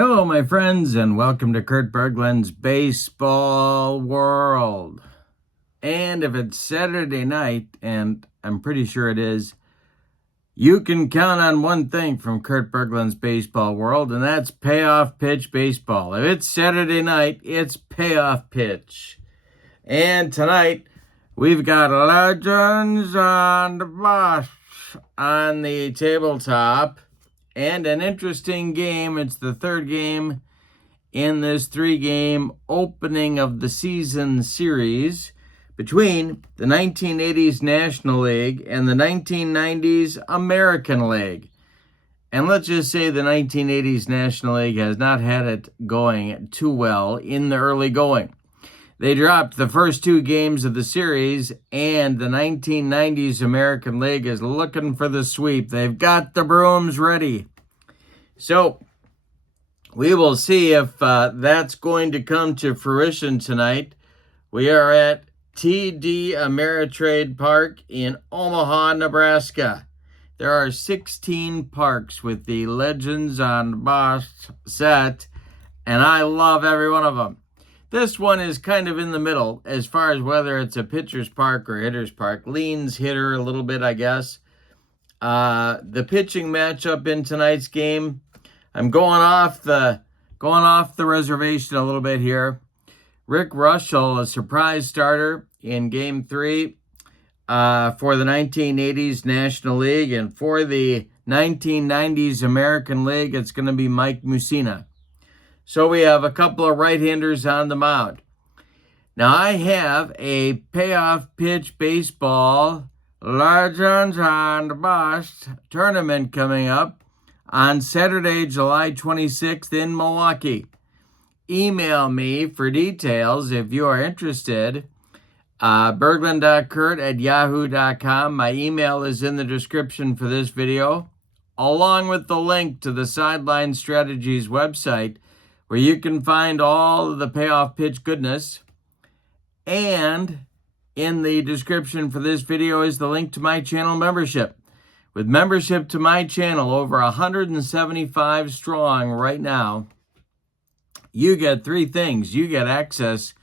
Hello, my friends, and welcome to Kurt Berglund's Baseball World. And if it's Saturday night, and I'm pretty sure it is, you can count on one thing from Kurt Berglund's Baseball World, and that's payoff pitch baseball. If it's Saturday night, it's payoff pitch. And tonight, we've got Legends on the Bus on the tabletop. And an interesting game. It's the third game in this three-game opening of the season series between the 1980s National League and the 1990s American League. And let's just say the 1980s National League has not had it going too well in the early going. They dropped the first two games of the series, and the 1990s American League is looking for the sweep. They've got the brooms ready. So we will see if that's going to come to fruition tonight. We are at TD Ameritrade Park in Omaha, Nebraska. There are 16 parks with the Legends on Bus set, and I love every one of them. This one is kind of in the middle as far as whether it's a pitcher's park or hitter's park. Leans hitter a little bit, I guess. The pitching matchup in tonight's game, I'm going off the reservation a little bit here. Rick Reuschel, a surprise starter in Game 3 for the 1980s National League, and for the 1990s American League, it's going to be Mike Mussina. So we have a couple of right-handers on the mound. Now I have a payoff pitch baseball Legends on the Bus tournament coming up on Saturday, July 26th in Milwaukee. Email me for details if you are interested. Berglund.kurt@yahoo.com. My email is in the description for this video, along with the link to the Sideline Strategies website, where you can find all of the payoff pitch goodness. And in the description for this video is the link to my channel membership. With membership to my channel, over 175 strong right now, you get three things. You get access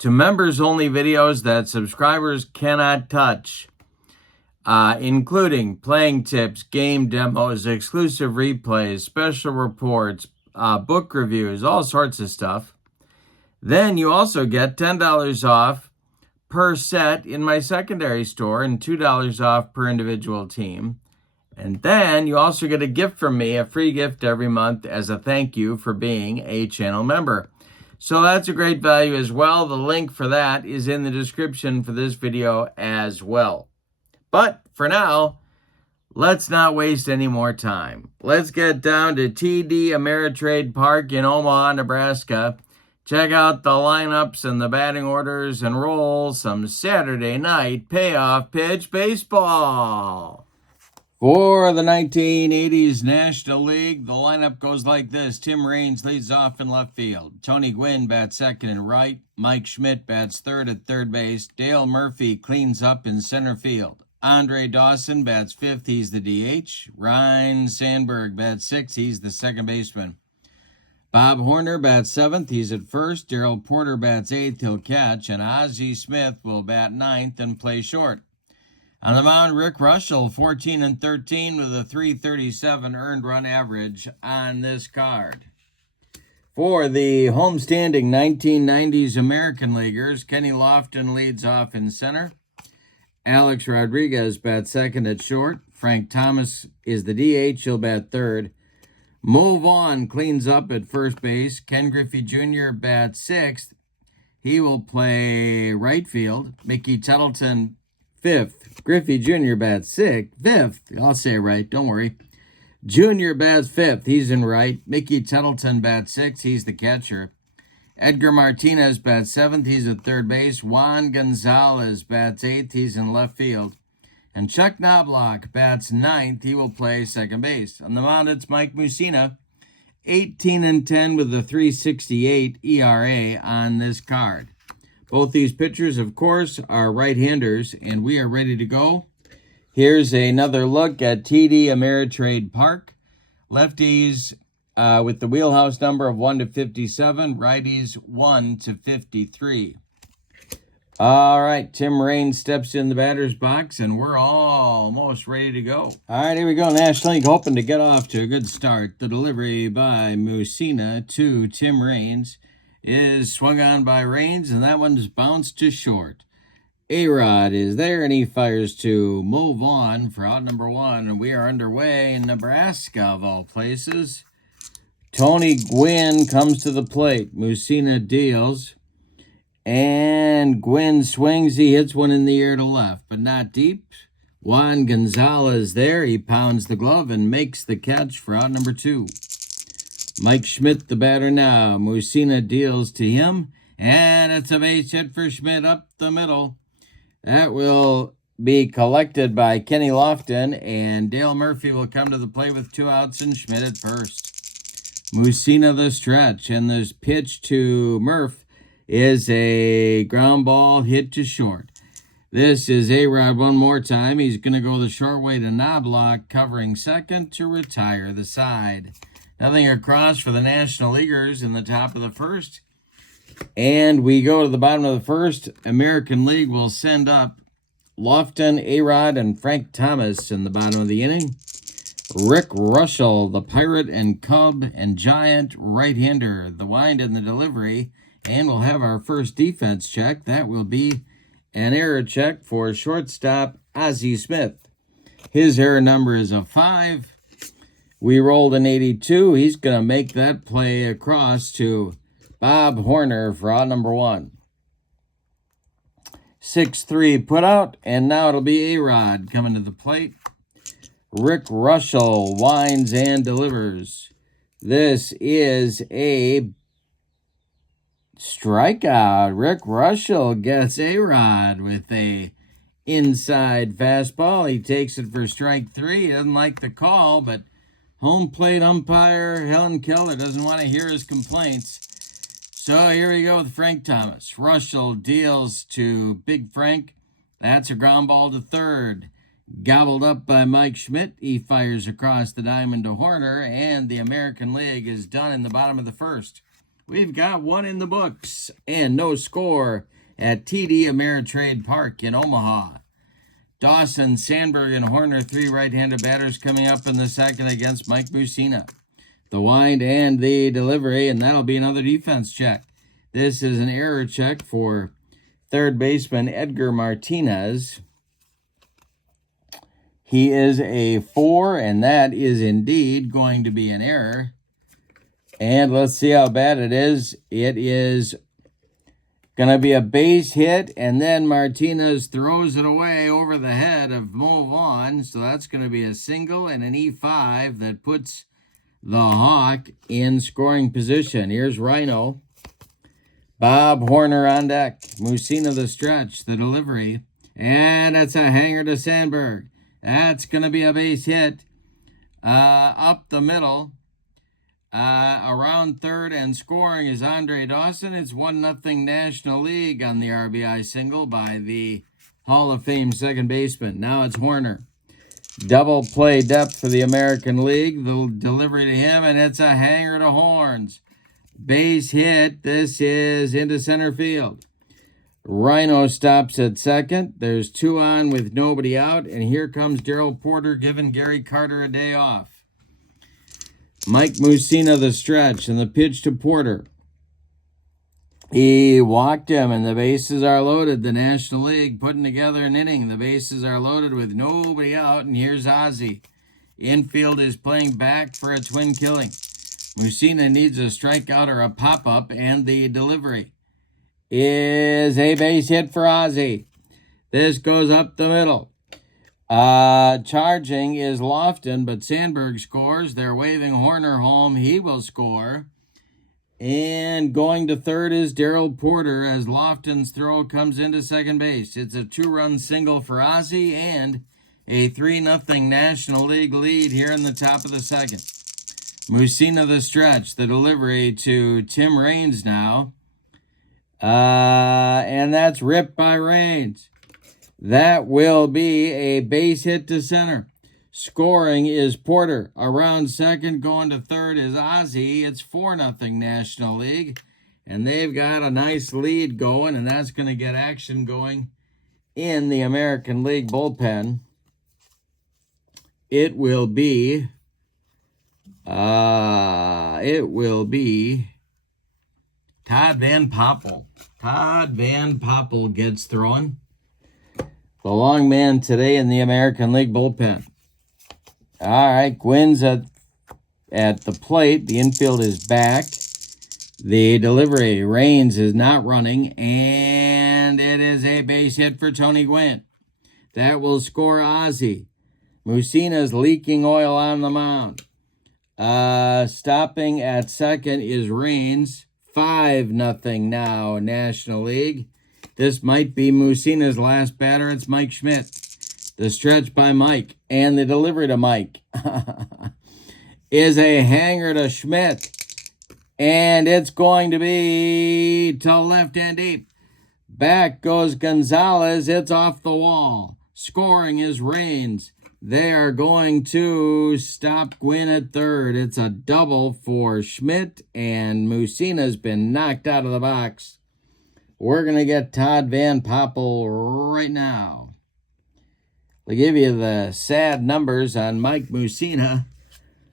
to members-only videos that subscribers cannot touch, including playing tips, game demos, exclusive replays, special reports, book reviews, all sorts of stuff. Then you also get $10 off per set in my secondary store and $2 off per individual team. And then you also get a gift from me, a free gift every month as a thank you for being a channel member. So that's a great value as well. The link for that is in the description for this video as well. But for now, let's not waste any more time. Let's get down to TD Ameritrade Park in Omaha, Nebraska. Check out the lineups and the batting orders and roll some Saturday night payoff pitch baseball. For the 1980s National League, the lineup goes like this. Tim Raines leads off in left field. Tony Gwynn bats second and right. Mike Schmidt bats third at third base. Dale Murphy cleans up in center field. Andre Dawson bats fifth, he's the DH. Ryan Sandberg bats sixth, he's the second baseman. Bob Horner bats seventh, he's at first. Darrell Porter bats eighth, he'll catch. And Ozzie Smith will bat ninth and play short. On the mound, Rick Reuschel, 14 and 13 with a .337 earned run average on this card. For the homestanding 1990s American Leaguers, Kenny Lofton leads off in center. Alex Rodriguez bats second at short. Frank Thomas is the DH. He'll bat third. Mo Vaughn cleans up at first base. Ken Griffey Jr. bats sixth. He will play right field. Mickey Tettleton fifth. Griffey Jr. bats fifth. I'll say it right. Don't worry. Junior bats fifth. He's in right. Mickey Tettleton bats sixth. He's the catcher. Edgar Martinez bats seventh. He's at third base. Juan Gonzalez bats eighth. He's in left field. And Chuck Knobloch bats ninth. He will play second base. On the mound, it's Mike Mussina, 18 and 10 with a .368 ERA on this card. Both these pitchers, of course, are right-handers, and we are ready to go. Here's another look at TD Ameritrade Park. Lefties with the wheelhouse number of 1 to 57, righties 1 to 53. All right, Tim Raines steps in the batter's box, and we're almost ready to go. All right, here we go. National League hoping to get off to a good start. The delivery by Mussina to Tim Raines is swung on by Raines, and that one's bounced to short. A-Rod is there, and he fires to move on for out number 1, and we are underway in Nebraska, of all places. Tony Gwynn comes to the plate. Mussina deals. And Gwynn swings. He hits one in the air to left, but not deep. Juan Gonzalez there. He pounds the glove and makes the catch for out number 2. Mike Schmidt, the batter now. Mussina deals to him, and it's a base hit for Schmidt up the middle. That will be collected by Kenny Lofton, and Dale Murphy will come to the plate with 2 outs and Schmidt at first. Mussina the stretch, and this pitch to Murph is a ground ball hit to short. This is A-Rod one more time. He's going to go the short way to Knobloch, covering second to retire the side. Nothing across for the National Leaguers in the top of the first. And we go to the bottom of the first. American League will send up Lofton, A-Rod, and Frank Thomas in the bottom of the inning. Rick Reuschel, the Pirate and Cub and Giant right-hander, the wind and the delivery. And we'll have our first defense check. That will be an error check for shortstop Ozzie Smith. His error number is a 5. We rolled an 82. He's going to make that play across to Bob Horner for out number 1. 6-3 put out, and now it'll be A-Rod coming to the plate. Rick Reuschel winds and delivers. This is a strikeout. Rick Reuschel gets A-Rod with a inside fastball. He takes it for strike 3. He doesn't like the call, but home plate umpire Helen Keller doesn't want to hear his complaints. So here we go with Frank Thomas. Reuschel deals to Big Frank. That's a ground ball to third. Gobbled up by Mike Schmidt. He fires across the diamond to Horner, and the American League is done in the bottom of the first. We've got 1 in the books and no score at TD Ameritrade Park in Omaha. Dawson, Sandberg, and Horner, 3 right-handed batters coming up in the second against Mike Mussina. The wind and the delivery, and that'll be another defense check. This is an error check for third baseman Edgar Martinez. He is a 4, and that is indeed going to be an error. And let's see how bad it is. It is going to be a base hit, and then Martinez throws it away over the head of Move On. So that's going to be a single and an E5 that puts the Hawk in scoring position. Here's Rhino. Bob Horner on deck. Mussina the stretch, the delivery. And it's a hanger to Sandberg. That's going to be a base hit up the middle. Around third and scoring is Andre Dawson. It's 1-0 National League on the RBI single by the Hall of Fame second baseman. Now it's Horner. Double play depth for the American League. The delivery to him, and it's a hanger to Horns. Base hit. This is into center field. Rhino stops at second. There's 2 on with nobody out, and here comes Darrell Porter giving Gary Carter a day off. Mike Mussina the stretch, and the pitch to Porter. He walked him, and the bases are loaded. The National League putting together an inning. The bases are loaded with nobody out, and here's Ozzie. Infield is playing back for a twin killing. Mussina needs a strikeout or a pop-up, and the delivery is a base hit for Ozzie. This goes up the middle. Charging is Lofton, but Sandberg scores. They're waving Horner home. He will score. And going to third is Darrell Porter as Lofton's throw comes into second base. It's a 2-run single for Ozzie and a 3-0 National League lead here in the top of the second. Mussina the stretch, the delivery to Tim Raines now. And that's ripped by Raines. That will be a base hit to center. Scoring is Porter. Around second, going to third is Ozzie. It's 4-0 National League. And they've got a nice lead going, and that's going to get action going in the American League bullpen. It will be Todd Van Poppel. Todd Van Poppel gets thrown. The long man today in the American League bullpen. All right, Gwynn's at the plate. The infield is back. The delivery, Raines is not running, and it is a base hit for Tony Gwynn. That will score Ozzie. Mussina's leaking oil on the mound. Stopping at second is Raines. 5-0 now, National League. This might be Mussina's last batter. It's Mike Schmidt. The stretch by Mike, and the delivery to Mike is a hanger to Schmidt. And it's going to be to left and deep. Back goes Gonzalez. It's off the wall. Scoring is Raines. They are going to stop Gwynn at third. It's a double for Schmidt, and Mussina's been knocked out of the box. We're going to get Todd Van Poppel right now. I'll give you the sad numbers on Mike Mussina.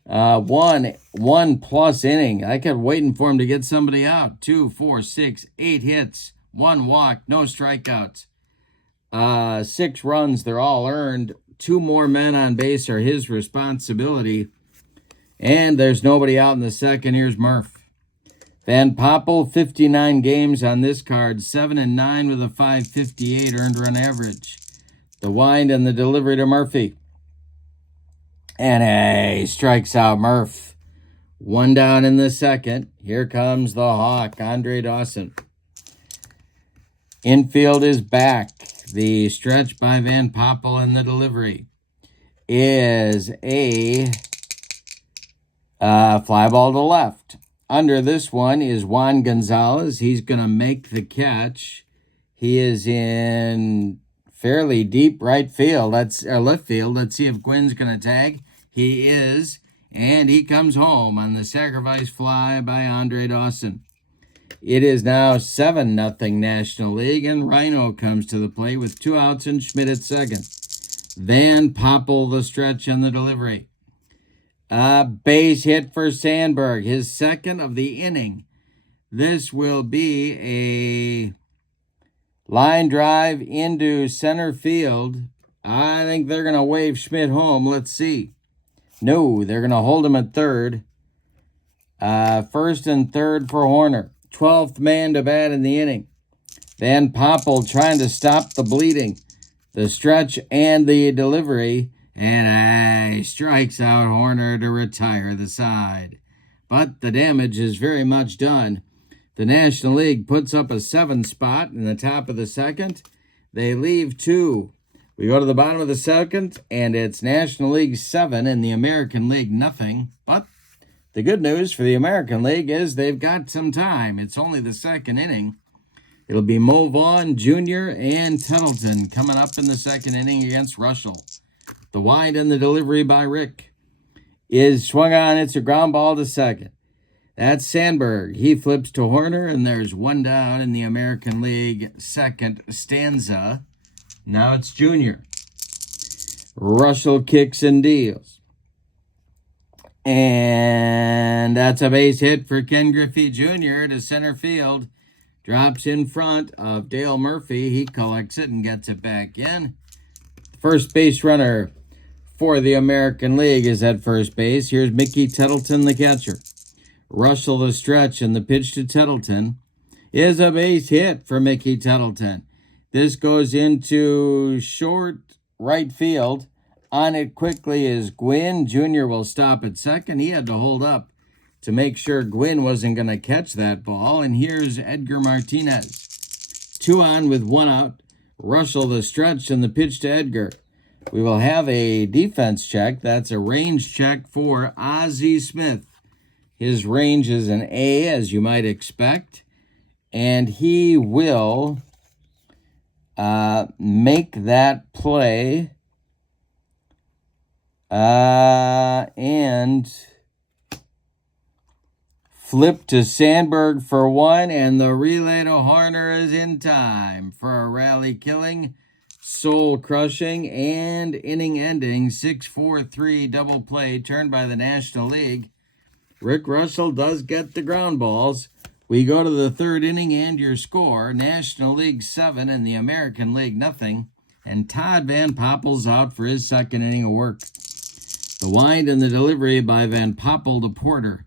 One plus inning. I kept waiting for him to get somebody out. 2, 4, 6, 8 hits, 1 walk, no strikeouts. 6 runs, they're all earned. 2 more men on base are his responsibility. And there's nobody out in the second. Here's Murph. Van Poppel, 59 games on this card, 7-9 with a 5.58 earned run average. The wind and the delivery to Murphy. And he strikes out Murph. 1 down in the second. Here comes the Hawk, Andre Dawson. Infield is back. The stretch by Van Poppel and the delivery is a fly ball to left. Under this one is Juan Gonzalez. He's going to make the catch. He is in fairly deep right field. That's left field. Let's see if Gwynn's going to tag. He is, and he comes home on the sacrifice fly by Andre Dawson. It is now 7-0 National League, and Rhino comes to the plate with 2 outs and Schmidt at second. Van Poppel, the stretch and the delivery. Base hit for Sandberg, his second of the inning. This will be a line drive into center field. I think they're going to wave Schmidt home. Let's see. No, they're going to hold him at third. First and third for Horner. 12th man to bat in the inning. Van Poppel trying to stop the bleeding. The stretch and the delivery. And he strikes out Horner to retire the side. But the damage is very much done. The National League puts up a 7 spot in the top of the second. They leave 2. We go to the bottom of the second, and it's National League 7 and the American League nothing. But the good news for the American League is they've got some time. It's only the second inning. It'll be Mo Vaughn Jr. and Tettleton coming up in the second inning against Reuschel. The wide and the delivery by Rick is swung on. It's a ground ball to second. That's Sandberg. He flips to Horner, and there's 1 down in the American League second stanza. Now it's Junior. Reuschel kicks and deals. And that's a base hit for Ken Griffey Jr. to center field. Drops in front of Dale Murphy. He collects it and gets it back in. First base runner for the American League is at first base. Here's Mickey Tettleton, the catcher. Reuschel the stretch, and the pitch to Tettleton is a base hit for Mickey Tettleton. This goes into short right field. On it quickly is Gwynn. Jr. will stop at second. He had to hold up to make sure Gwynn wasn't going to catch that ball. And here's Edgar Martinez. 2 on with 1 out. Reuschel the stretch and the pitch to Edgar. We will have a defense check. That's a range check for Ozzie Smith. His range is an A, as you might expect. And he will make that play And flip to Sandberg for 1, and the relay to Horner is in time for a rally-killing, soul-crushing, and inning-ending 6-4-3 double play turned by the National League. Rick Reuschel does get the ground balls. We go to the third inning, and your score, National League 7 and the American League nothing. And Todd Van Poppel's out for his second inning of work. The wind and the delivery by Van Poppel to Porter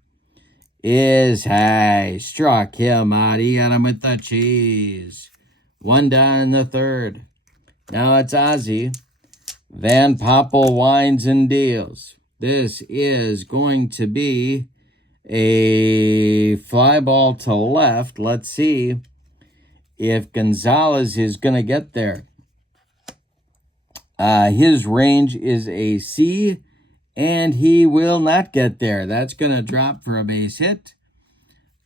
is high. Struck him out. He got him with the cheese. 1 down in the third. Now it's Ozzie. Van Poppel winds and deals. This is going to be a fly ball to left. Let's see if Gonzalez is going to get there. His range is a C, and he will not get there. That's going to drop for a base hit.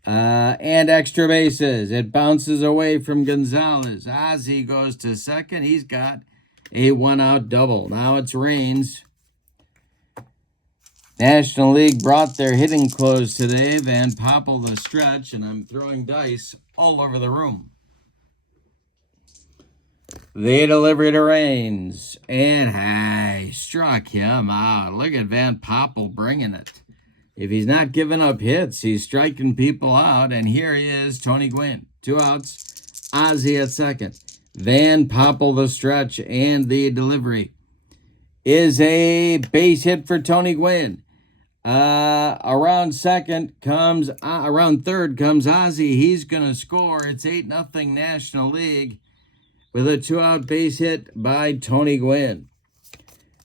And extra bases. It bounces away from Gonzalez. Ozzie goes to second. He's got a 1-out double. Now it's Raines. National League brought their hitting close today. Van Poppel the stretch, and I'm throwing dice all over the room. The delivery to Raines, and struck him out. Look at Van Poppel bringing it. If he's not giving up hits, he's striking people out, and here he is, Tony Gwynn. 2 outs, Ozzie at second. Van Poppel the stretch, and the delivery is a base hit for Tony Gwynn. Around third comes Ozzie. He's going to score. It's 8-0 National League with a 2-out base hit by Tony Gwynn.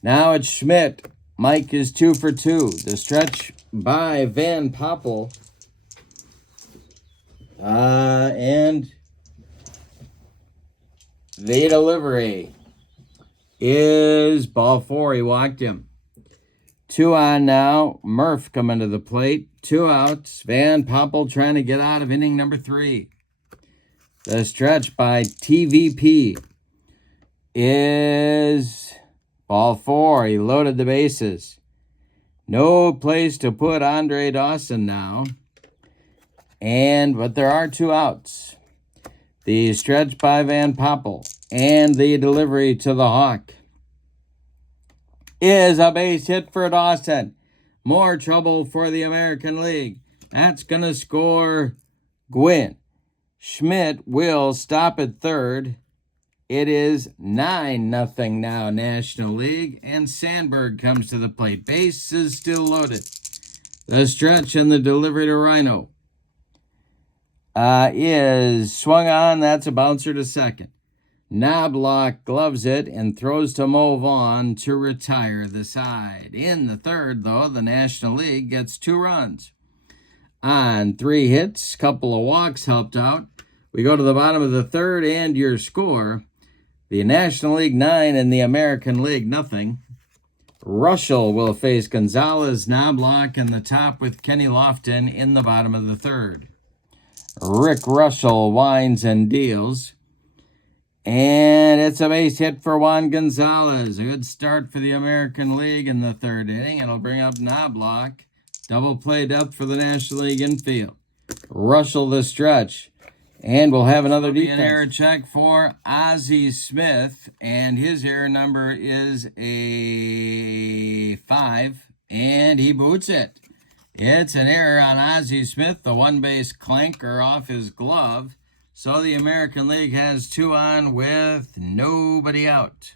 Now it's Schmidt. Mike is 2 for 2. The stretch by Van Poppel. And the delivery is ball 4. He walked him. 2 on now. Murph coming to the plate. 2 outs. Van Poppel trying to get out of inning number 3. The stretch by TVP is ball 4. He loaded the bases. No place to put Andre Dawson now. But there are 2 outs. The stretch by Van Poppel and the delivery to the Hawk is a base hit for Dawson. More trouble for the American League. That's going to score Gwynn. Schmidt will stop at third. It is 9-0 now, National League, and Sandberg comes to the plate. Base is still loaded. The stretch and the delivery to Rhino is swung on. That's a bouncer to second. Knobloch gloves it and throws to Mo Vaughn to retire the side. In the third, though, the National League gets 2 runs on 3 hits. Couple of walks helped out. We go to the bottom of the third, and your score, the National League 9 and the American League nothing. Reuschel will face Gonzalez, Knobloch in the top with Kenny Lofton in the bottom of the third. Rick Reuschel winds and deals. And it's a base hit for Juan Gonzalez. A good start for the American League in the third inning. It'll bring up Knobloch. Double play depth for the National League infield. Reuschel the stretch. And we'll have another defense. An error check for Ozzie Smith. And his error number is a 5. And he boots it. It's an error on Ozzie Smith. The one-base clanker off his glove. So the American League has 2 on with nobody out.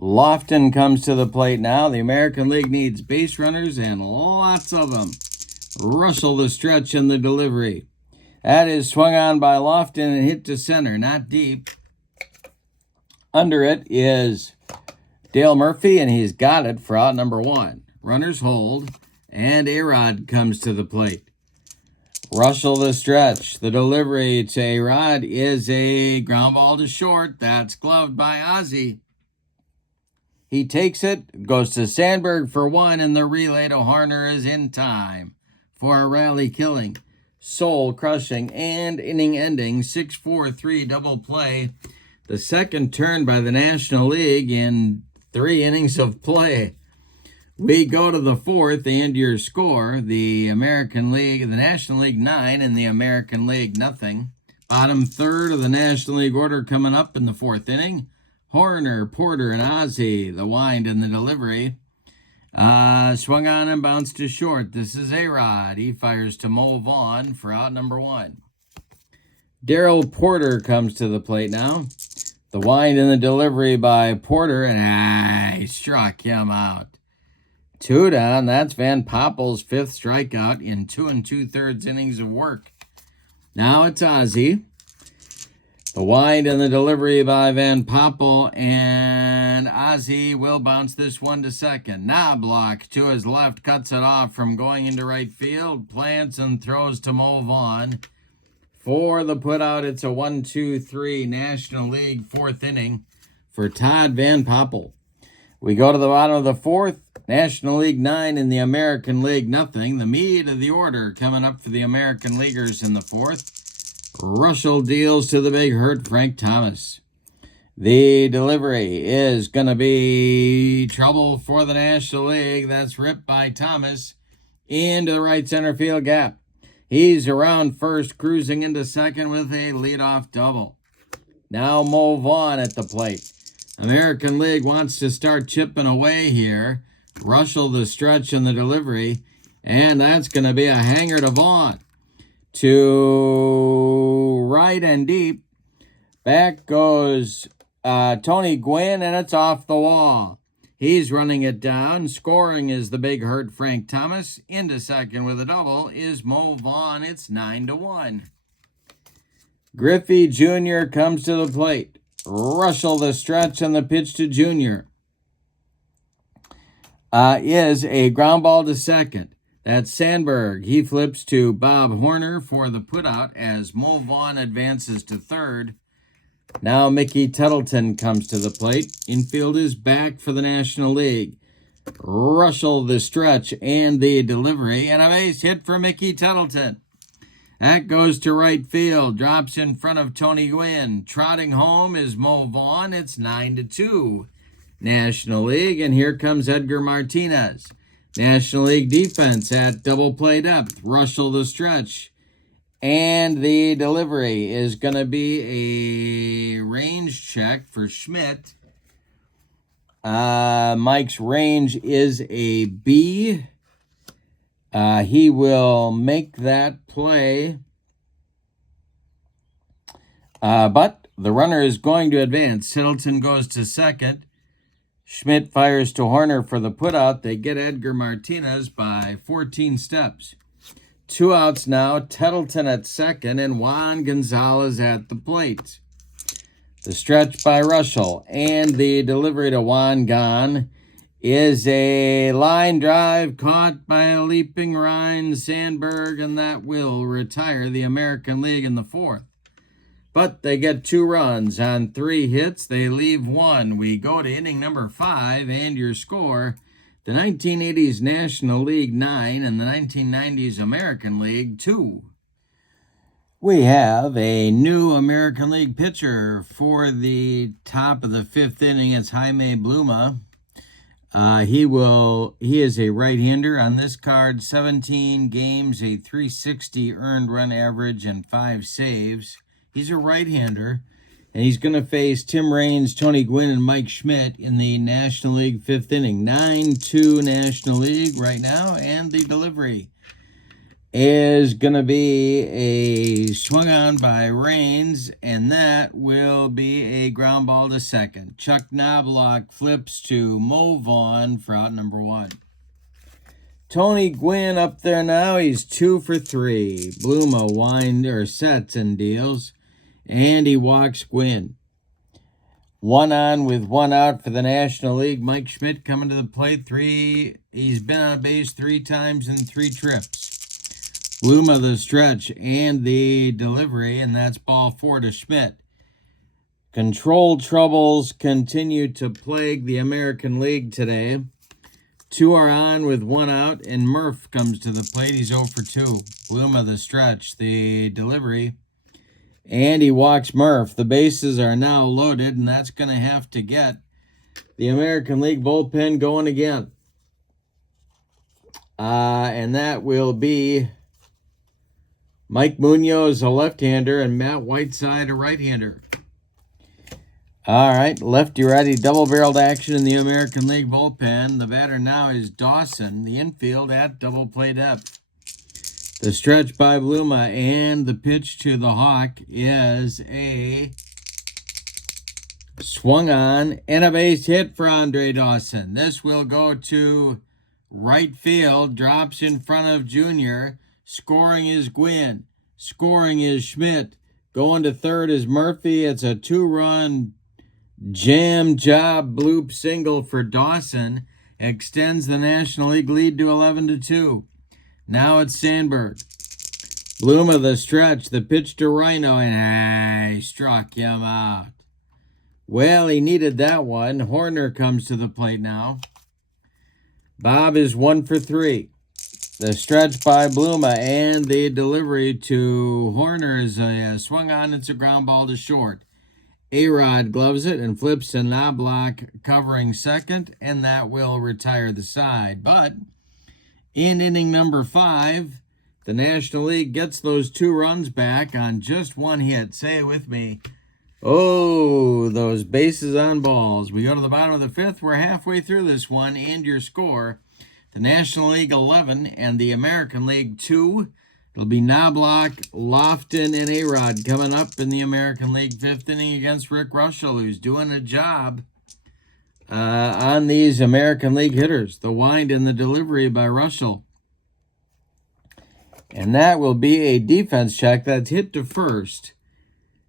Lofton comes to the plate now. The American League needs base runners and lots of them. Reuschel the stretch and the delivery. That is swung on by Lofton and hit to center, not deep. Under it is Dale Murphy, and he's got it for out number 1. Runners hold, and A-Rod comes to the plate. Reuschel the stretch. The delivery to A-Rod is a ground ball to short. That's gloved by Ozzie. He takes it, goes to Sandberg for 1, and the relay to Horner is in time for a rally-killing, soul-crushing, and inning-ending 6-4-3 double play. The second turn by the National League in 3 innings of play. We go to the fourth and your score, the American League, the National League 9 and the American League nothing. Bottom third of the National League order coming up in the fourth inning. Horner, Porter, and Ozzie, the wind and the delivery. Swung on and bounced to short. This is A-Rod. He fires to Mo Vaughn for out number 1. Darryl Porter comes to the plate now. The wind and the delivery by Porter, and he struck him out. 2 down. That's Van Poppel's 5th strikeout in 2 2/3 innings of work. Now it's Ozzie. The wind and the delivery by Van Poppel, and Ozzie will bounce this one to second. Knobloch to his left cuts it off from going into right field. Plants and throws to Mo Vaughn. For the putout, it's a 1-2-3 National League 4th inning for Todd Van Poppel. We go to the bottom of the 4th. National League 9 and the American League nothing. The meat of the order coming up for the American Leaguers in the 4th. Reuschel deals to the big hurt Frank Thomas. The delivery is going to be trouble for the National League. That's ripped by Thomas into the right center field gap. He's around first, cruising into second with a leadoff double. Now Mo Vaughn at the plate. American League wants to start chipping away here. Reuschel the stretch and the delivery, and that's going to be a hanger to Vaughn. To right and deep. Back goes Tony Gwynn, and it's off the wall. He's running it down. Scoring is the big hurt Frank Thomas. Into second with a double is Mo Vaughn. It's 9-1. Griffey Jr. comes to the plate. Reuschel the stretch and the pitch to Jr. Is a ground ball to second. That's Sandberg. He flips to Bob Horner for the putout as Mo Vaughn advances to third. Now Mickey Tettleton comes to the plate. Infield is back for the National League. Reuschel the stretch and the delivery, and a base hit for Mickey Tettleton. That goes to right field, drops in front of Tony Gwynn. Trotting home is Mo Vaughn. It's 9-2. National League, and here comes Edgar Martinez. National League defense at double play depth. Reuschel the stretch. And the delivery is going to be a range check for Schmidt. Mike's range is a B. He will make that play. But the runner is going to advance. Tettleton goes to second. Schmidt fires to Horner for the putout. They get Edgar Martinez by 14 steps. 2 outs now. Tettleton at second and Juan Gonzalez at the plate. The stretch by Reuschel and the delivery to Juan Gon is a line drive caught by a leaping Ryan Sandberg, and that will retire the American League in the 4th. But they get 2 runs on 3 hits. They leave 1. We go to inning number 5, and your score, the 1980s National League 9 and the 1990s American League 2. We have a new American League pitcher for the top of the 5th inning. It's Jaime Bluma. He is a right-hander on this card. 17 games, a .360 earned run average, and 5 saves. He's a right-hander, and he's going to face Tim Raines, Tony Gwynn, and Mike Schmidt in the National League 5th inning. 9-2 National League right now, and the delivery is going to be a swung on by Raines, and that will be a ground ball to second. Chuck Knobloch flips to Mo Vaughn for out number 1. Tony Gwynn up there now. He's 2 for 3. Bluma sets and deals, and he walks Gwynn. 1 on with 1 out for the National League. Mike Schmidt coming to the plate. He's been on base 3 times in 3 trips. Bluma the stretch and the delivery, and that's ball 4 to Schmidt. Control troubles continue to plague the American League today. 2 are on with 1 out, and Murph comes to the plate. He's 0 for 2. Bluma the stretch, the delivery, and he walks Murph. The bases are now loaded, and that's going to have to get the American League bullpen going again. And that will be Mike Munoz, a left-hander, and Matt Whiteside, a right-hander. All right, lefty-righty double-barreled action in the American League bullpen. The batter now is Dawson, the infield at double play depth. The stretch by Bluma, and the pitch to the Hawk is a swung on and a base hit for Andre Dawson. This will go to right field, drops in front of Junior. Scoring is Gwynn. Scoring is Schmidt. Going to third is Murphy. It's a 2-run jam job bloop single for Dawson. Extends the National League lead to 11-2. Now it's Sandberg. Bluma the stretch. The pitch to Rhino, and he struck him out. Well, he needed that one. Horner comes to the plate now. Bob is 1 for 3. The stretch by Bluma, and the delivery to Horner is swung on. It's a ground ball to short. A-Rod gloves it and flips to Knobloch covering second, and that will retire the side. But in inning number 5, the National League gets those 2 runs back on just 1 hit. Say it with me. Oh, those bases on balls. We go to the bottom of the 5th. We're halfway through this one, and your score, the National League 11 and the American League 2. It'll be Knobloch, Lofton, and A-Rod coming up in the American League 5th inning against Rick Reuschel, who's doing a job on these American League hitters. The wind and the delivery by Reuschel. And that will be a defense check. That's hit to first.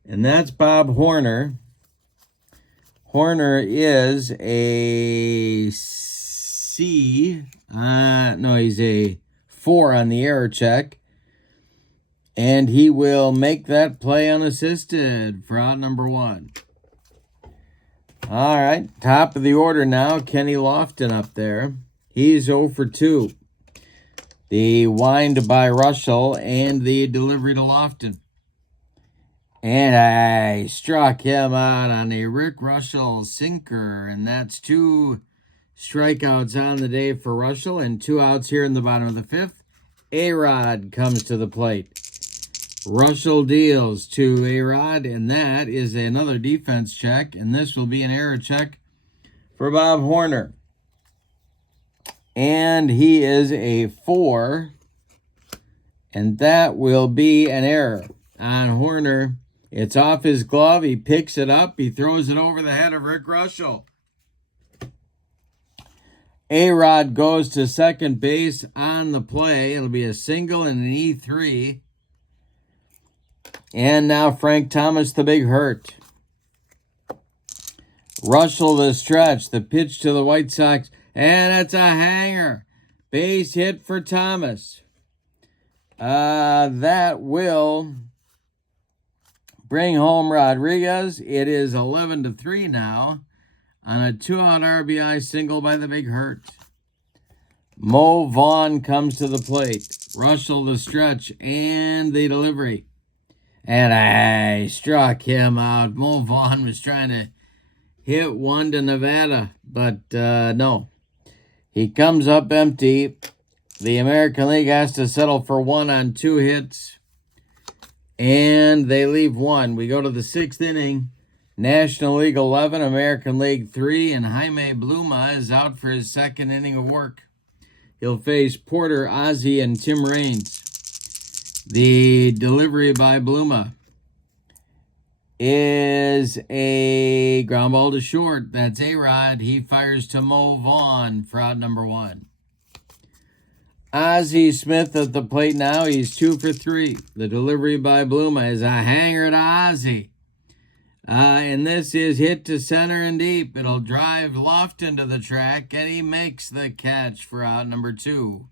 And that's Bob Horner. Horner is a C. No, he's a 4 on the error check. And he will make that play unassisted for out number 1. All right, top of the order now, Kenny Lofton up there. He's 0 for 2. The wind by Reuschel and the delivery to Lofton. And I struck him out on a Rick Reuschel sinker, and that's 2 strikeouts on the day for Reuschel and 2 outs here in the bottom of the 5th. A-Rod comes to the plate. Reuschel deals to A-Rod, and that is another defense check, and this will be an error check for Bob Horner. And he is a 4, and that will be an error on Horner. It's off his glove. He picks it up. He throws it over the head of Rick Reuschel. A-Rod goes to second base on the play. It'll be a single and an E3. And now Frank Thomas, the big hurt. Reuschel the stretch. The pitch to the White Sox. And it's a hanger. Base hit for Thomas. That will bring home Rodriguez. It is 11-3 now on a 2-out RBI single by the big hurt. Mo Vaughn comes to the plate. Reuschel the stretch and the delivery. And I struck him out. Mo Vaughn was trying to hit one to Nevada, but no. He comes up empty. The American League has to settle for 1 on 2 hits. And they leave 1. We go to the 6th inning. National League 11, American League 3, and Jaime Bluma is out for his 2nd inning of work. He'll face Porter, Ozzie, and Tim Raines. The delivery by Bluma is a ground ball to short. That's A-Rod. He fires to Mo Vaughn for out number 1. Ozzie Smith at the plate now. He's 2 for 3. The delivery by Bluma is a hanger to Ozzie. And this is hit to center and deep. It'll drive Lofton to the track, and he makes the catch for out number 2.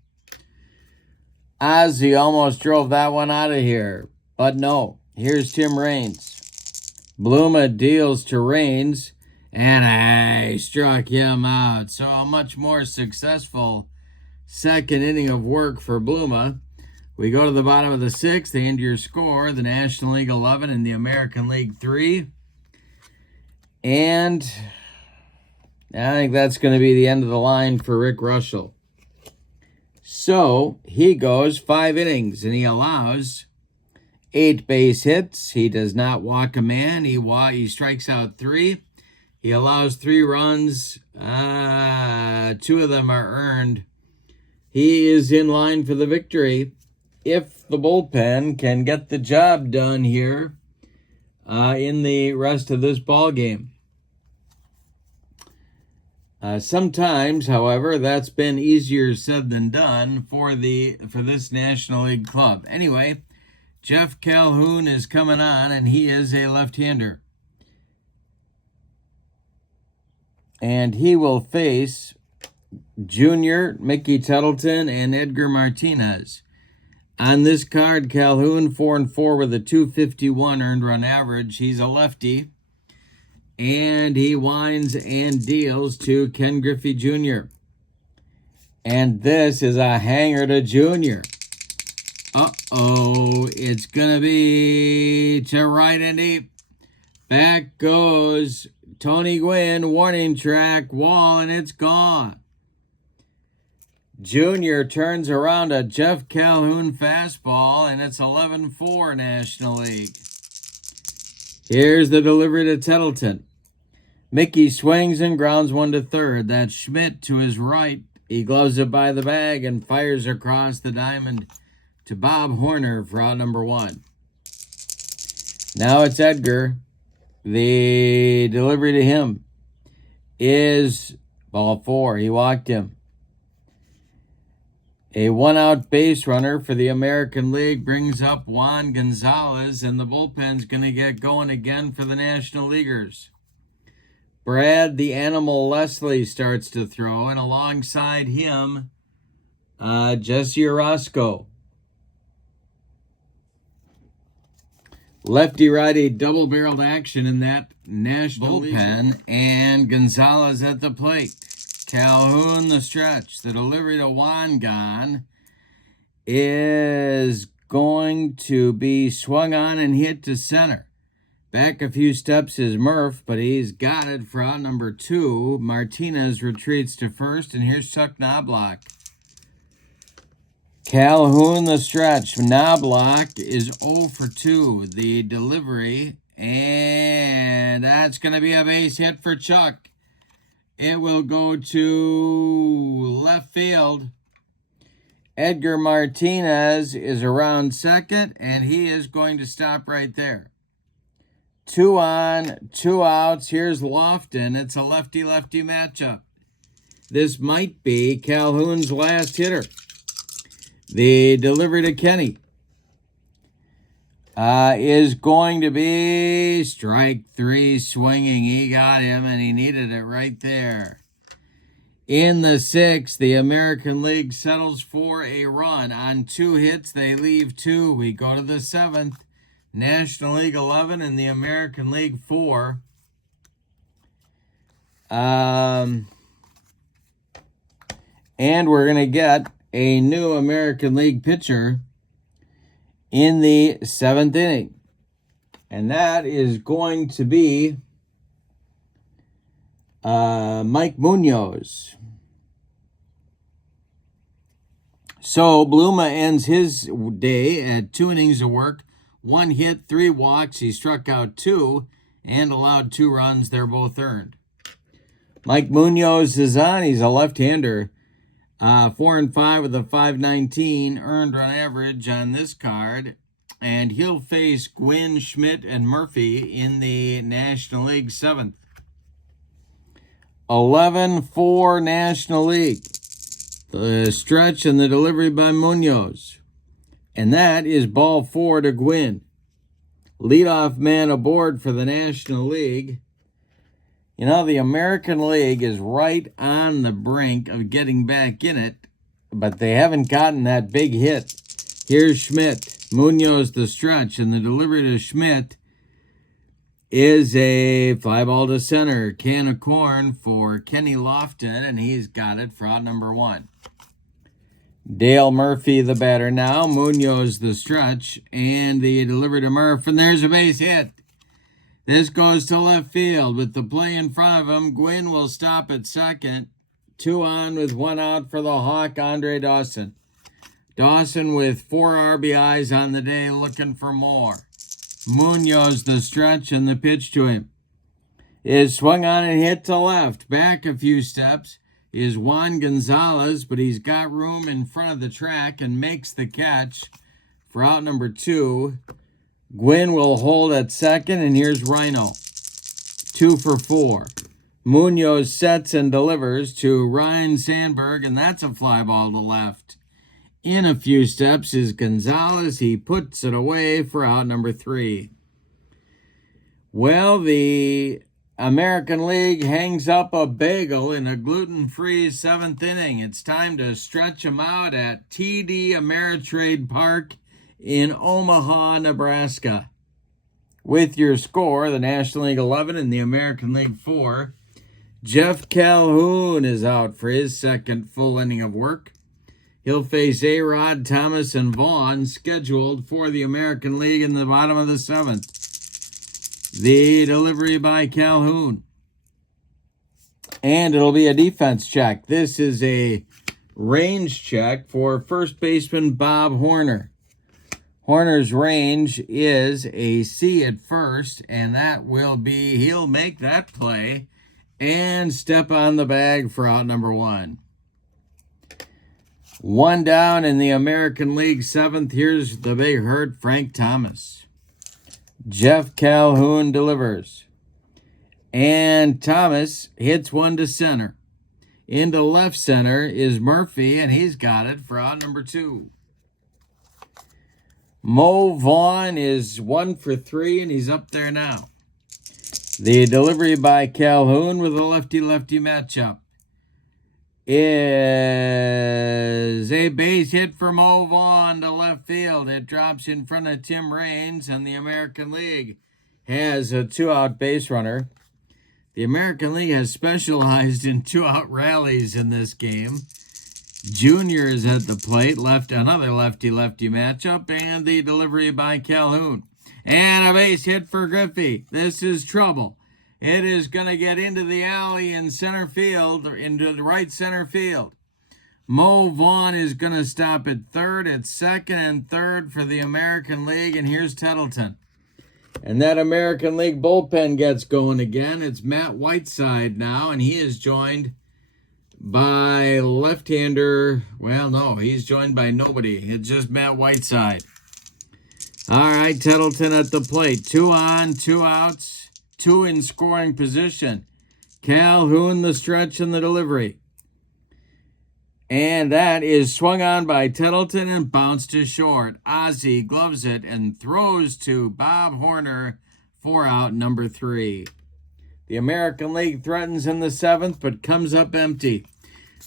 Ozzie almost drove that one out of here, but no. Here's Tim Raines. Bluma deals to Raines, and I struck him out. So a much more successful 2nd inning of work for Bluma. We go to the bottom of the 6th, and your score, the National League 11 and the American League 3. And I think that's going to be the end of the line for Rick Reuschel. So he goes 5 innings, and he allows 8 base hits. He does not walk a man. He strikes out 3. He allows 3 runs. 2 of them are earned. He is in line for the victory if the bullpen can get the job done here in the rest of this ball game. Sometimes, however, that's been easier said than done for this National League club. Anyway, Jeff Calhoun is coming on, and he is a left-hander. And he will face Junior, Mickey Tettleton, and Edgar Martinez. On this card, Calhoun 4-4 with a .251 earned run average. He's a lefty. And he winds and deals to Ken Griffey Jr. And this is a hanger to Junior. It's going to be to right and deep. Back goes Tony Gwynn, warning track, wall, and it's gone. Junior turns around a Jeff Calhoun fastball, and it's 11-4 National League. Here's the delivery to Tettleton. Mickey swings and grounds one to third. That's Schmidt to his right. He gloves it by the bag and fires across the diamond to Bob Horner for out number 1. Now it's Edgar. The delivery to him is ball 4. He walked him. A 1-out base runner for the American League brings up Juan Gonzalez, and the bullpen's going to get going again for the National Leaguers. Brad the Animal Leslie starts to throw, and alongside him, Jesse Orozco. Lefty-righty double-barreled action in that National bullpen, and Gonzalez at the plate. Calhoun the stretch. The delivery to Wangan is going to be swung on and hit to center. Back a few steps is Murph, but he's got it for out number 2. Martinez retreats to first, and here's Chuck Knobloch. Calhoun the stretch. Knobloch is 0 for 2. The delivery, and that's going to be a base hit for Chuck. It will go to left field. Edgar Martinez is around second, and he is going to stop right there. 2 on, 2 outs. Here's Lofton. It's a lefty-lefty matchup. This might be Calhoun's last hitter. The delivery to Kenny is going to be strike 3 swinging. He got him, and he needed it right there. In the 6th, the American League settles for a run. On 2 hits, they leave 2. We go to the 7th. National League 11 and the American League 4. And we're going to get a new American League pitcher in the 7th inning. And that is going to be Mike Munoz. So Bluma ends his day at 2 innings of work, 1 hit, 3 walks. He struck out 2 and allowed 2 runs. They're both earned. Mike Munoz is on. He's a left-hander. 4-5 with a .519 earned run average on this card. And he'll face Gwynn, Schmidt, and Murphy in the National League 7th. 11-4 National League. The stretch and the delivery by Munoz. And that is ball 4 to Gwynn. Leadoff man aboard for the National League. You know, the American League is right on the brink of getting back in it, but they haven't gotten that big hit. Here's Schmidt. Munoz the stretch, and the delivery to Schmidt is a fly ball to center. Can of corn for Kenny Lofton, and he's got it for out number 1. Dale Murphy the batter now. Munoz the stretch, and the delivery to Murph, and there's a base hit. This goes to left field with the play in front of him. Gwynn will stop at second. 2 on with 1 out for the Hawk, Andre Dawson. Dawson with 4 RBIs on the day, looking for more. Munoz, the stretch, and the pitch to him is swung on and hit to left. Back a few steps is Juan Gonzalez, but he's got room in front of the track and makes the catch for out number 2. Gwynn will hold at second, and here's Rhino. 2 for 4. Munoz sets and delivers to Ryan Sandberg, and that's a fly ball to left. In a few steps is Gonzalez. He puts it away for out number 3. Well, the American League hangs up a bagel in a gluten-free 7th inning. It's time to stretch them out at TD Ameritrade Park in Omaha, Nebraska. With your score, the National League 11 and the American League 4, Jeff Calhoun is out for his second full inning of work. He'll face A-Rod, Thomas, and Vaughn, scheduled for the American League in the bottom of the 7th. The delivery by Calhoun. And it'll be a defense check. This is a range check for first baseman Bob Horner. Horner's range is a C at first, and that will be, he'll make that play and step on the bag for out number 1. 1 down in the American League 7th. Here's the big hurt, Frank Thomas. Jeff Calhoun delivers. And Thomas hits one to center. Into left center is Murphy, and he's got it for out number 2. Mo Vaughn is 1 for 3, and he's up there now. The delivery by Calhoun with a lefty-lefty matchup is a base hit for Mo Vaughn to left field. It drops in front of Tim Raines, and the American League has a 2-out base runner. The American League has specialized in 2-out rallies in this game. Junior is at the plate, another lefty-lefty matchup, and the delivery by Calhoun. And a base hit for Griffey. This is trouble. It is going to get into the alley in center field, or into the right center field. Mo Vaughn is going to stop at third, at second and third for the American League, and here's Tettleton. And that American League bullpen gets going again. It's Matt Whiteside now, and he is joined by left-hander. Well, no, he's joined by nobody. It's just Matt Whiteside. All right, Tettleton at the plate. 2 on, 2 outs. 2 in scoring position. Calhoun the stretch and the delivery. And that is swung on by Tettleton and bounced to short. Ozzie gloves it and throws to Bob Horner for out number 3. The American League threatens in the 7th but comes up empty.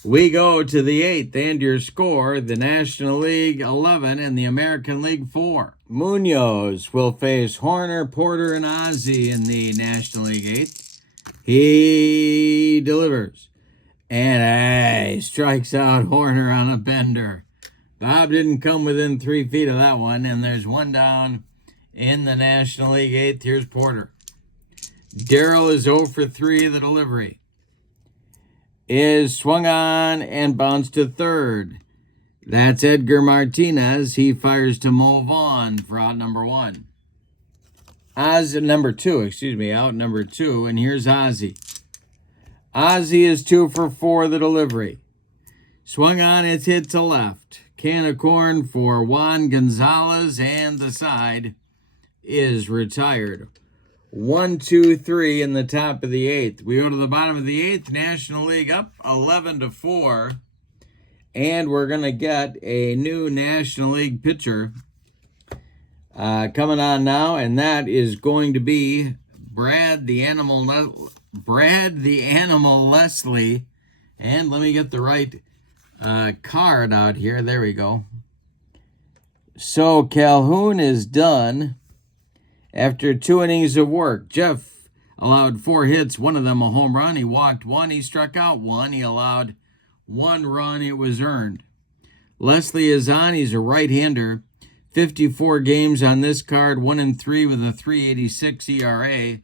We go to the 8th, and your score, the National League 11 and the American League 4. Munoz will face Horner, Porter, and Ozzie in the National League 8th. He delivers. And he strikes out Horner on a bender. Bob didn't come within 3 feet of that one, and there's 1 down in the National League 8th. Here's Porter. Darrell is 0 for 3. The delivery is swung on and bounced to third. That's Edgar Martinez. He fires to Mo Vaughn for out number 1. Out number 2, and here's Ozzie. Ozzie is 2 for 4, the delivery. Swung on, it's hit to left. Can of corn for Juan Gonzalez, and the side is retired. 1, 2, 3 in the top of the 8th. We go to the bottom of the 8th. National League up 11-4. And we're going to get a new National League pitcher coming on now. And that is going to be Brad the Animal Leslie. And let me get the right card out here. There we go. So Calhoun is done. After 2 innings of work, Jeff allowed 4 hits, 1 of them a home run. He walked 1, he struck out 1, he allowed 1 run, it was earned. Leslie is on, he's a right-hander. 54 games on this card, 1-3 with a 3.86 ERA.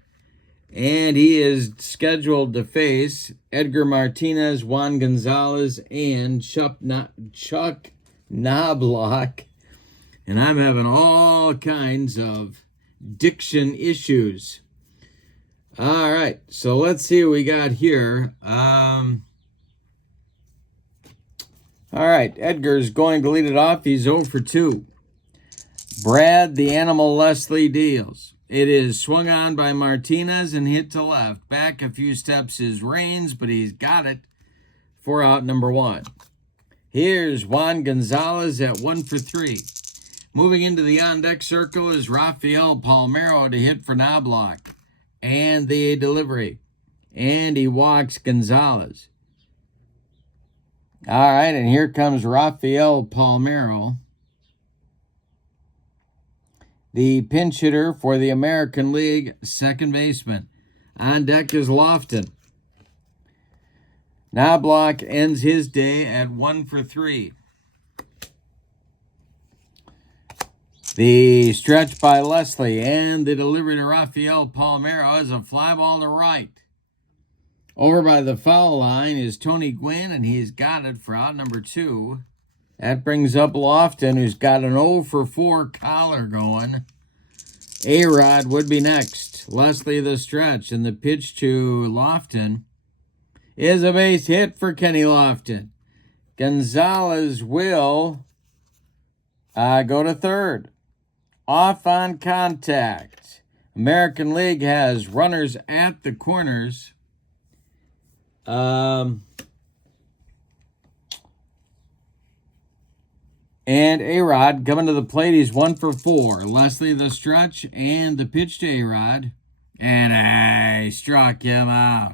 And he is scheduled to face Edgar Martinez, Juan Gonzalez, and Chuck Knobloch. And I'm having all kinds of diction issues. All right, so let's see what we got here. All right, Edgar's going to lead it off. He's 0 for 2. Brad, the Animal Leslie deals. It is swung on by Martinez and hit to left. Back a few steps is Rains, but he's got it for out number 1. Here's Juan Gonzalez at 1 for 3. Moving into the on-deck circle is Rafael Palmeiro to hit for Knobloch. And the delivery. And he walks Gonzalez. All right, and here comes Rafael Palmeiro, the pinch hitter for the American League, second baseman. On deck is Lofton. Knobloch ends his day at 1 for 3. The stretch by Leslie and the delivery to Rafael Palmeiro is a fly ball to right. Over by the foul line is Tony Gwynn, and he's got it for out number 2. That brings up Lofton, who's got an 0 for 4 collar going. A-Rod would be next. Leslie the stretch, and the pitch to Lofton is a base hit for Kenny Lofton. Gonzalez will go to third. Off on contact. American League has runners at the corners. And A-Rod coming to the plate. He's 1 for 4. Leslie the stretch and the pitch to A-Rod. And I struck him out.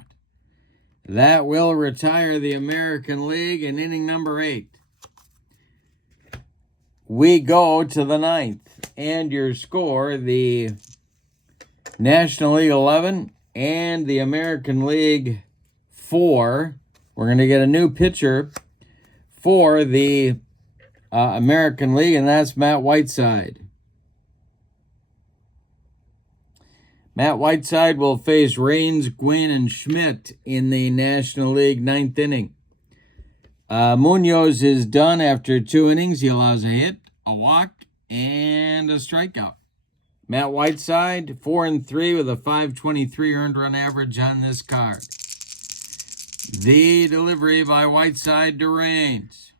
That will retire the American League in inning number 8. We go to the 9th. And your score, the National League 11 and the American League 4. We're going to get a new pitcher for the American League, and that's Matt Whiteside. Matt Whiteside will face Rains, Gwynn, and Schmidt in the National League 9th inning. Munoz is done after 2 innings. He allows a hit, a walk, and a strikeout. Matt Whiteside, 4 and 3 with a .523 earned run average on this card. The delivery by Whiteside to Rains.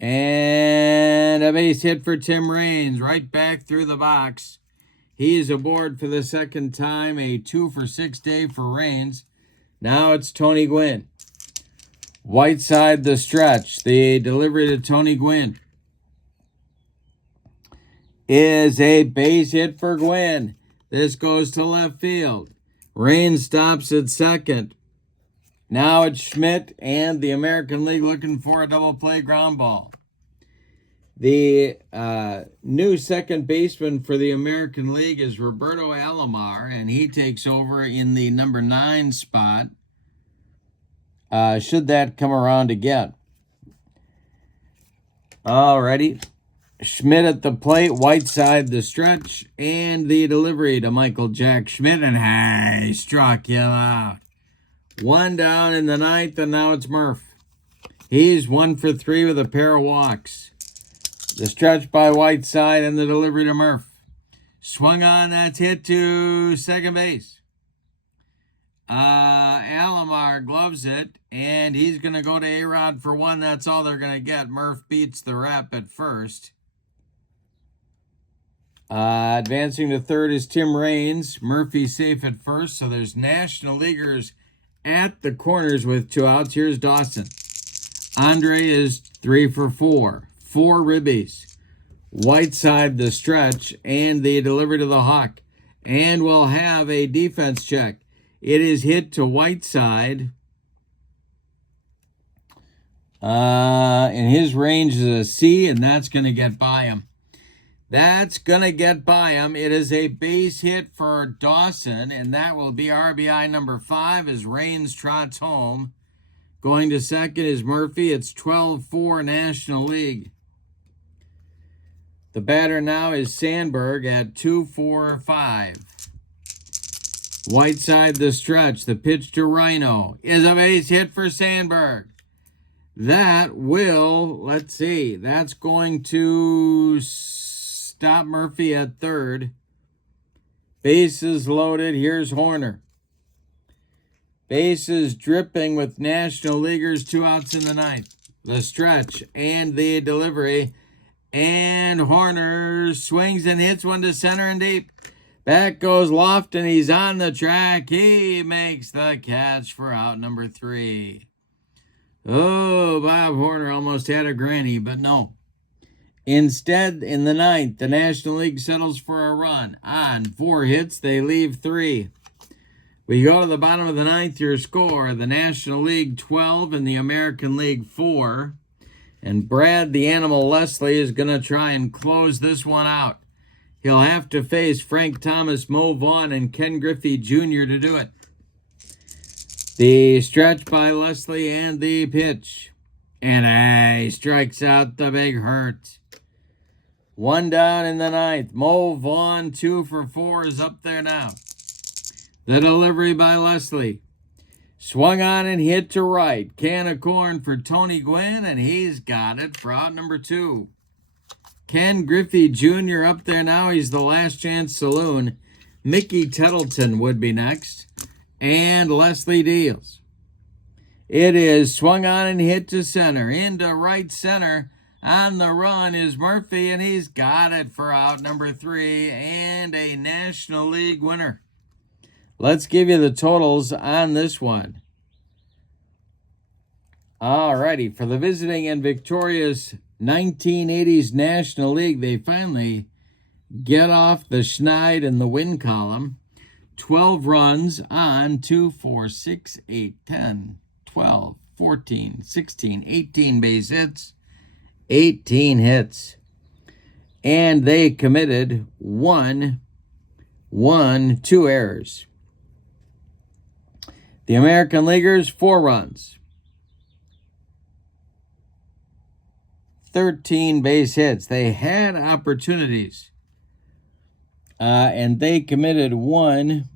And a base hit for Tim Raines, right back through the box. He's aboard for the second time, a 2 for 6 day for Raines. Now it's Tony Gwynn. Whiteside the stretch. The delivery to Tony Gwynn is a base hit for Gwynn. This goes to left field. Raines stops at second. Now it's Schmidt and the American League looking for a double play ground ball. The new second baseman for the American League is Roberto Alomar, and he takes over in the number 9 spot, should that come around again. Alrighty. Schmidt at the plate, Whiteside the stretch, and the delivery to Michael Jack Schmidt, and he struck him out. 1 down in the 9th, and now it's Murph. He's 1 for 3 with a pair of walks. The stretch by Whiteside and the delivery to Murph. Swung on, that's hit to second base. Alomar gloves it, and he's going to go to A-Rod for 1. That's all they're going to get. Murph beats the rep at first. Advancing to third is Tim Raines. Murphy safe at first, so there's National Leaguers at the corners with 2 outs. Here's Dawson. Andre is 3 for 4. 4 ribbies. Whiteside the stretch and the delivery to the Hawk. And we'll have a defense check. It is hit to Whiteside. And his range is a C, and that's going to get by him. That's going to get by him. It is a base hit for Dawson, and that will be RBI number 5 as Raines trots home. Going to second is Murphy. It's 12-4 National League. The batter now is Sandberg at 2 for 5. Whiteside the stretch. The pitch to Rhino is a base hit for Sandberg. That will, let's see, that's going to stop Murphy at third. Bases loaded. Here's Horner. Bases dripping with National Leaguers, 2 outs in the ninth. The stretch and the delivery. And Horner swings and hits one to center and deep. Back goes Lofton. He's on the track. He makes the catch for out number 3. Oh, Bob Horner almost had a granny, but no. Instead, in the ninth, the National League settles for a run. On 4 hits, they leave 3. We go to the bottom of the ninth, your score. The National League 12 and the American League 4. And Brad the Animal Leslie is going to try and close this one out. He'll have to face Frank Thomas, Mo Vaughn, and Ken Griffey Jr. to do it. The stretch by Leslie and the pitch. And he strikes out the big hurt. 1 down in the ninth. Mo Vaughn, 2 for 4, is up there now. The delivery by Leslie. Swung on and hit to right. Can of corn for Tony Gwynn, and he's got it for out number 2. Ken Griffey Jr. up there now. He's the last chance saloon. Mickey Tettleton would be next. And Leslie deals. It is swung on and hit to center. Into right center. On the run is Murphy, and he's got it for out number 3 and a National League winner. Let's give you the totals on this one. All righty, for the visiting and victorious 1980s National League, they finally get off the schneid in the win column. 12 runs on 2, 4, 6, 8, 10, 12, 14, 16, 18 base hits. 18 hits. And they committed 2 errors. The American Leaguers, 4 runs. 13 base hits. They had opportunities. And they committed 1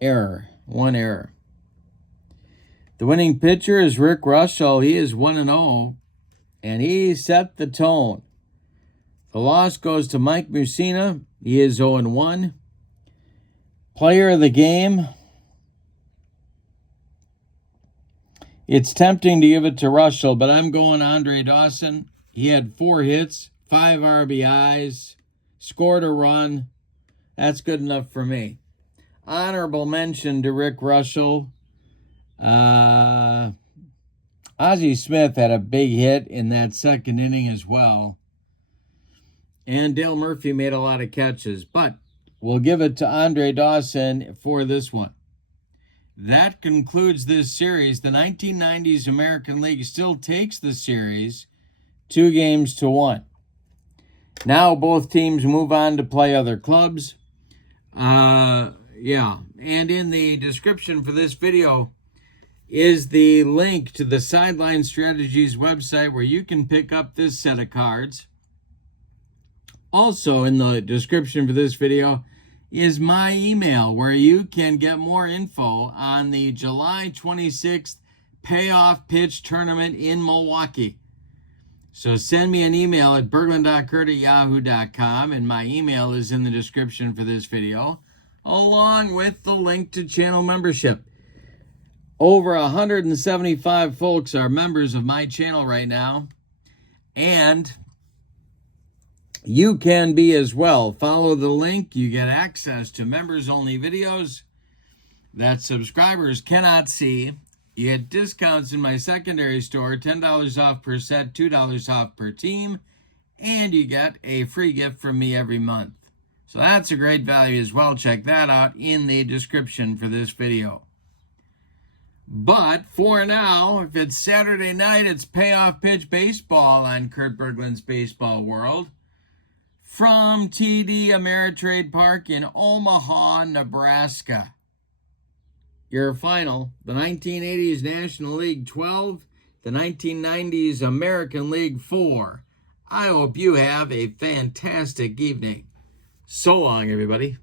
error. 1 error. The winning pitcher is Rick Reuschel. He is 1-0, and he set the tone. The loss goes to Mike Mussina. He is 0-1. Player of the game. It's tempting to give it to Reuschel, but I'm going Andre Dawson. He had 4 hits, 5 RBIs, scored a run. That's good enough for me. Honorable mention to Rick Reuschel. Ozzie Smith had a big hit in that second inning as well. And Dale Murphy made a lot of catches, but we'll give it to Andre Dawson for this one. That concludes this series. The 1990s American League still takes the series 2-1. Now both teams move on to play other clubs. And in the description for this video is the link to the Sideline Strategies website where you can pick up this set of cards. Also in the description for this video is my email where you can get more info on the July 26th Payoff Pitch Tournament in Milwaukee. So send me an email at berglund.kurt@yahoo.com, and my email is in the description for this video, along with the link to channel membership. Over 175 folks are members of my channel right now, and you can be as well. Follow the link. You get access to members-only videos that subscribers cannot see. You get discounts in my secondary store, $10 off per set, $2 off per team, and you get a free gift from me every month. So that's a great value as well. Check that out in the description for this video. But for now, if it's Saturday night, it's Payoff Pitch Baseball on Kurt Berglund's Baseball World from TD Ameritrade Park in Omaha, Nebraska. Your final, the 1980s National League 12, the 1990s American League 4. I hope you have a fantastic evening. So long, everybody.